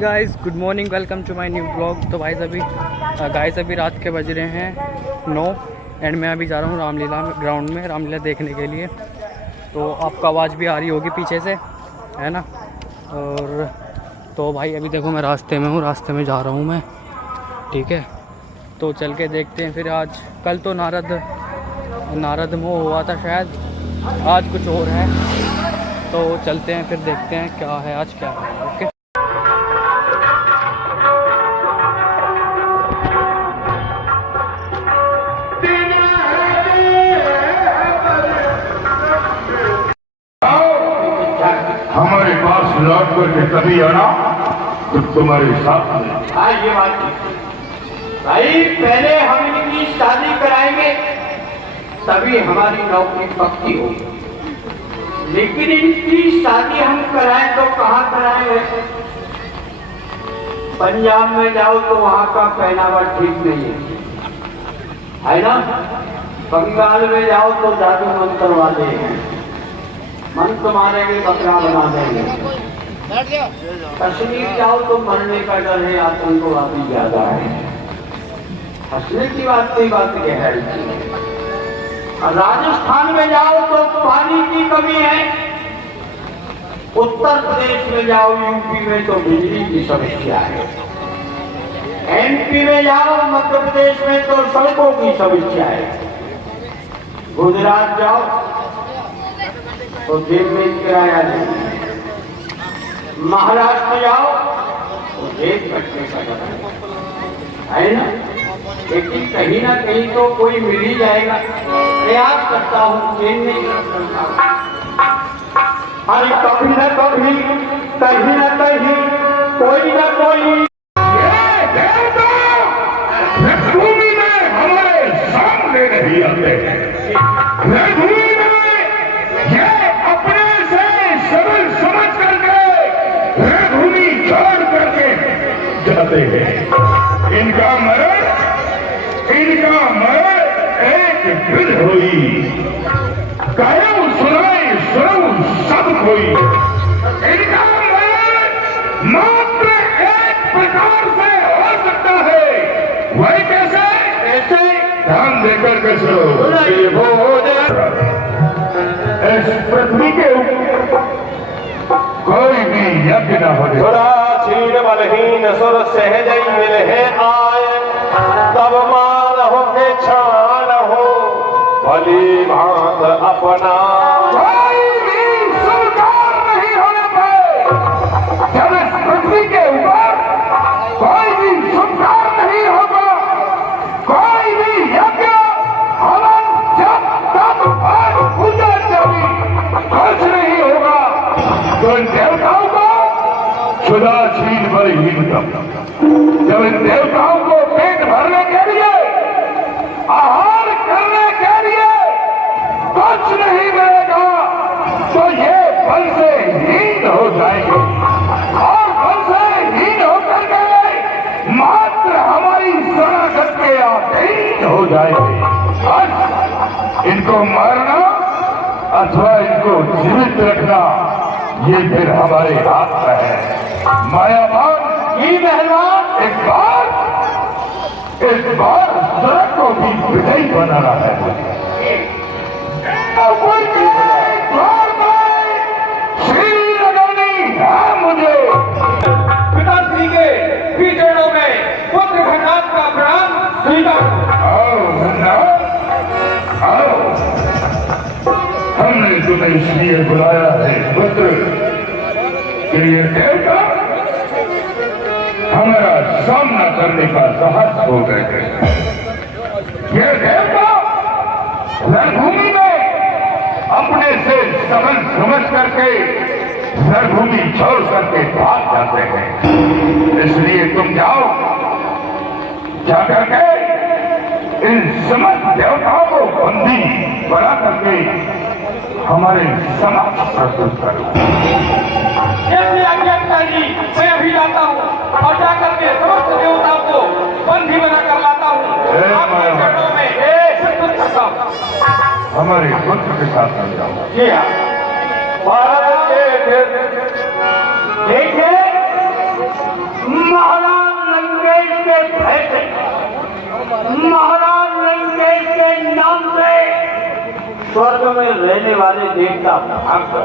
Guys, good morning, welcome to my new blog. तो भाई अभी रात के बज रहे हैं 9 एंड मैं अभी जा रहा हूँ रामलीला ग्राउंड में रामलीला देखने के लिए। तो आपको आवाज़ भी आ रही होगी पीछे से, है ना। और तो भाई अभी देखो मैं रास्ते में हूँ, रास्ते में जा रहा हूँ मैं, ठीक है। तो चल के देखते हैं फिर। आज कल तो नारद मोह हुआ था शायद, आज कुछ और है। तो चलते हैं फिर देखते हैं क्या है आज, क्या है। ओके। हमारे पास लौट करके तभी आना तो तुम्हारे साथ में। हाँ, ये बात भाई, पहले हम इनकी शादी कराएंगे तभी हमारी नौकरी पक्की होगी। लेकिन इनकी शादी हम कराएं तो कहाँ कराएंगे? पंजाब में जाओ तो वहाँ का पहनावा ठीक नहीं है ना। बंगाल में जाओ तो जादू मंत्र वाले हैं, मंत्र मारेंगे बकरा बना देंगे। कश्मीर जाओ तो मरने का डर है, आतंकवादी ज्यादा है। हंसने की बात नहीं, बात गहरी है। राजस्थान में जाओ तो पानी की कमी है, उत्तर प्रदेश में जाओ, यूपी में तो बिजली की समस्या है, एमपी में जाओ, मध्य प्रदेश में तो सड़कों की समस्या है, गुजरात जाओ तो दिन में किराया नहीं, महाराष्ट्र जाओ तो एक बच्चे का है ना। लेकिन कहीं ना कहीं तो कोई मिल ही जाएगा। प्रयास करता हूँ, चेंज नहीं करता हूँ। अरे कभी न कभी, कहीं न कहीं, कोई न कोई भूमि में हमारे सामने नहीं आते हैं। भूमि में ये अपने से सरल समझ करके भूमि छोड़ करके जाते हैं। इनका मरण एक फिर हुई, कहो सुनाए सुनो सब कोई। इनका मरण मात्र एक प्रकार से हो सकता है, वही कैसे? ऐसे ध्यान देकर के सुनो। इस पृथ्वी के कोई भी यज्ञ न हो, क्षीर बलहीन सुर सहज मिल है आए, तब मानहो के छान हो भली भांत अपना। कोई भी स्वीकार नहीं होने पाए। जब इस पृथ्वी के ऊपर कोई भी स्वीकार नहीं होगा, कोई भी यज्ञ हवन जब तक पूजा चली कुछ नहीं होगा, तो इन देवताओं को क्षुधा छीन बलहीन जब इन देवताओं को पेट भरने के लिए, आहार करने के लिए कुछ नहीं मिलेगा, तो ये बल से हीन हो जाएंगे। और बल से हीन होकर के मात्र हमारी शरणागत के अधीन हो जाएंगे। बस इनको मारना अथवा इनको जीवित रखना, ये फिर हमारे हाथ में है। मायावान की मेहरबान एक बार सड़क को भी विजयी बनाना है। श्री लगानी है मुझे पिताश्री के चरणों में पुत्र घनाथ का प्रणाम स्वीकार। आओ, हमने तुम्हें इसलिए बुलाया है पुत्र कि ये देवता हमारा सामना करने का साहस हो गए हैं। ये देवता रणभूमि में अपने से सबल समझ करके रणभूमि छोड़ करके भाग जाते हैं। इसलिए तुम जाओ, जाकर के इन समस्त देवताओं को बंदी बना करके हमारे समक्ष प्रस्तुत करो। जैसे आज्ञाकारी मैं अभी जाता हूँ और जाकर के समस्त देवताओं को बंदी बनाकर लाता हूँ, आपके चरणों में प्रस्तुत करता हूँ। हमारे पुत्र के साथ मिल जाओ। जी हाँ, भारत के देखिए महाराज लंकेश के भय से, महाराज लंकेश के नाम से स्वर्ग में रहने वाले देवता भाग कर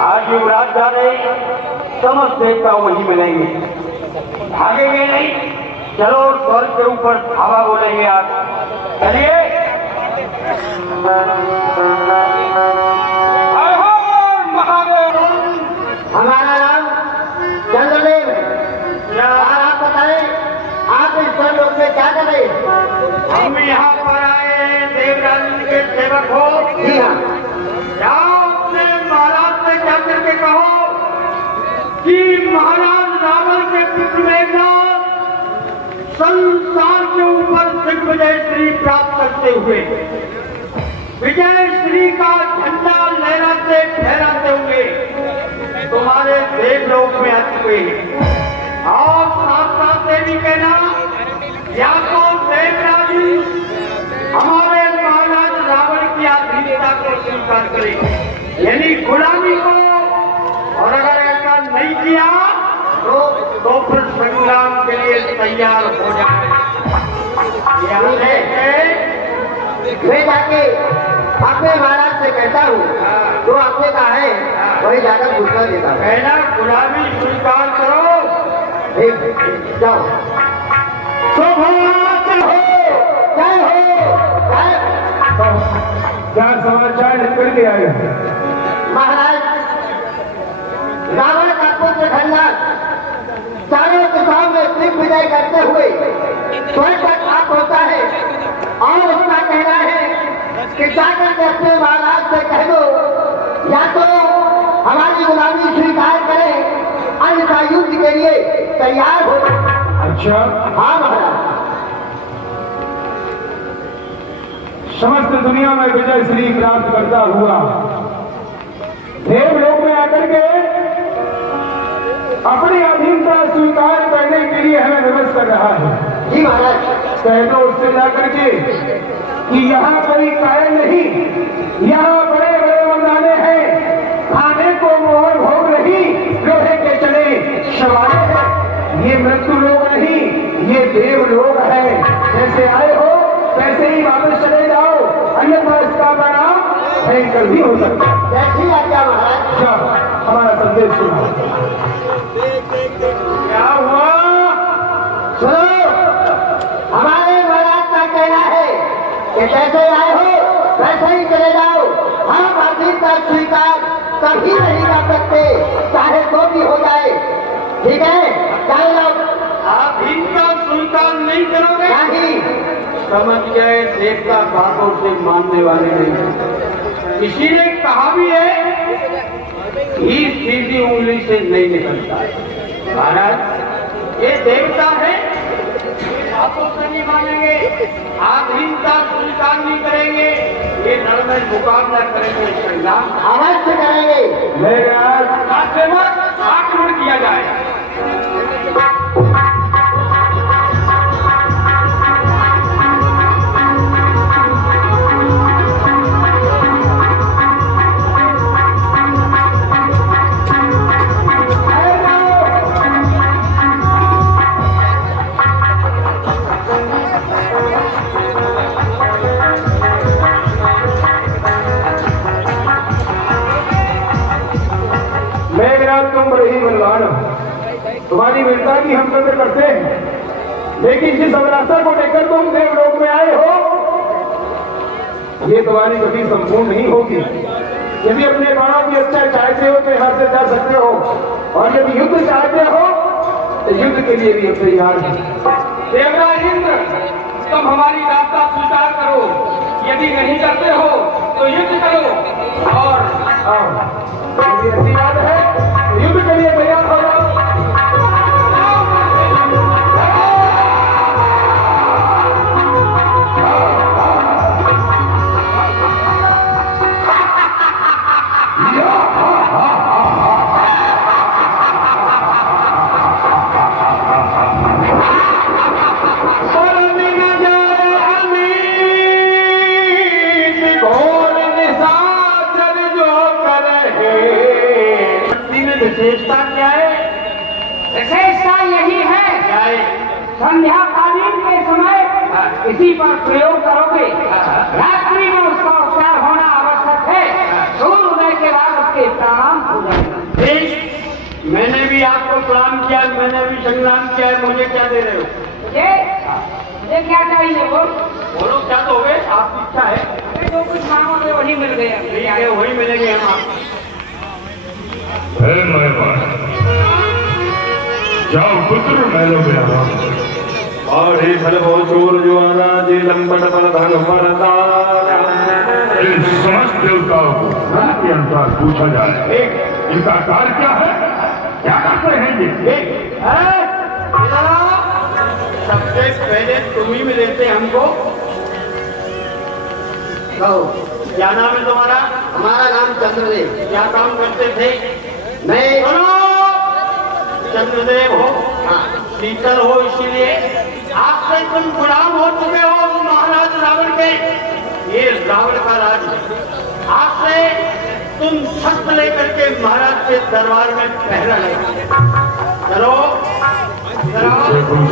आज युवराज जा रहे, समस्त देवता वही मिलेंगे, भागेंगे नहीं। चलो स्वर्ग के ऊपर धावा बोलेंगे आज, चलिए। हमारा नाम चंद्रदेव है। और आप बताएं, आप इस स्वर्गलोक में क्या कर रहे हैं? हम यहाँ पर आए हैं देवराज के सेवक हो। जी हाँ। जाओ अपने महाराज से जाकर के कहो कि महाराज रावण के पुत्र मेघनाथ संसार के ऊपर दिग्विजय श्री प्राप्त करते हुए विजय श्री का झंडा लहराते फहराते हुए तुम्हारे देवलोक में आ चुके हैं। और साथ साथ देवी कहना, या तो देवराज हमारे महाराज रावण की आधीनता को स्वीकार करें, यानी गुलामी को, और अगर ऐसा नहीं किया तो फिर संग्राम के लिए तैयार हो जाए। मैं जाके अपने महाराज से कहता हूँ, जो आपने कहा है वही जाकर पूछना देता हूँ। कहना गुलामी स्वीकार करो। ठीक, जाओ। सौभाग्य हो, जय हो, जय। क्या समाचार निकल के आए? महाराज रावण का पुत्र खन्नाथ चारों दिशाओं में दिग्विजय करते हुए स्वर्ग पर प्राप्त होता है, और उसका कहना है कि जाकर के अपने महाराज से कह दो, या तो हमारी गुलामी स्वीकार करें, अन्यथा युद्ध के लिए तैयार हो। अच्छा, हाँ महाराज। समस्त दुनिया में विजय श्री प्राप्त करता हुआ देवलोक में आकर के अपनी अधीनता स्वीकार करने के लिए हमें विवश कर रहा है। जी महाराज। कह दो उससे जाकर के कि यहाँ कोई कायल नहीं, यहाँ बड़े बड़े मर्दाने हैं, खाने को मोहर भोग नहीं, लोहे के चले शवाले हैं। ये मृत्यु लोग नहीं, ये देव लोग है। जैसे आए हो वैसे ही वापस चले जाओ, अन्यथा इसका परिणाम भयंकर भी हो सकता है। जैसी आज्ञा महाराज। जाओ, हमारा संदेश सुनो। क्या हुआ? सुनो, हमारे महाराज का कहना है कि जैसे आए हो वैसे ही चले जाओ, हम अधीनता स्वीकार कभी नहीं कर सकते, चाहे तो भी हो जाए। ठीक है, चाहे लोग आप इनका स्वीकार नहीं करोगे? नहीं। समझ गए, देवता बातों से मानने वाले नहीं। किसी ने कहा भी है, घी सीधी उंगली से नहीं निकलता है। महाराज ये देवता है, बातों से नहीं मानेंगे, आधीनता स्वीकार नहीं करेंगे, ये रण में मुकाबला करेंगे, संग्राम अवश्य करेंगे। मेरे आज आक्रमण किया जाए। तुम बड़े ही बलवान हो, तुम्हारी वीरता की हम कदर करते हैं, लेकिन जिस अभिलाषा को लेकर तुम देवलोक में आए हो, ये तुम्हारी कभी संपूर्ण नहीं होगी। यदि अपने प्राणों की अच्छा चाहते हो तो यहाँ से जा सकते हो, और यदि युद्ध चाहते हो तो युद्ध के लिए भी हम तैयार हैं। देवराज इंद्र, तुम हमारी दास्ता स्वीकार करो, यदि नहीं करते हो तो युद्ध करो। और यदि ऐसी बात है तो युद्ध के लिए तैयार हो जाओ। विशेषता क्या है? ऐसे संध्याकालीन के समय इसी पर प्रयोग करोगे। रात्रि में उसका उपचार होना आवश्यक है। सूर्योदय के बाद उसके प्रणाम हो जाएगा। ठीक, मैंने भी आपको प्रणाम किया, मैंने भी संग्राम किया है, मुझे क्या दे रहे हो? ये क्या चाहिए वो? बोलो क्या दोगे? आपकी इच्छा है। अरे जो कुछ मांगोगे वही मिल गया। ठीक है, वही मिलेंगे हम आपको। हे मेहमान, जाओ पुत्र महलों में आराम करो। और हे फल भो चोर जुआना जी लंबन पर धन परदारा। इन समस्त देवताओं को धन के अनुसार पूछा जाए। इनका कार्य क्या है? क्या करते हैं ये? सबसे पहले तुम ही मिलते हमको। कहो, क्या नाम है तुम्हारा? हमारा नाम चंद्रदेव। क्या काम करते थे? मैं सुनो, चंद्रदेव हो, शीतल हो, इसीलिए आपसे तुम गुलाम हो चुके हो महाराज रावण के। ये रावण का राज है। आपसे तुम शस्त्र लेकर के महाराज के दरबार में पहरा लगा। चलो, तुम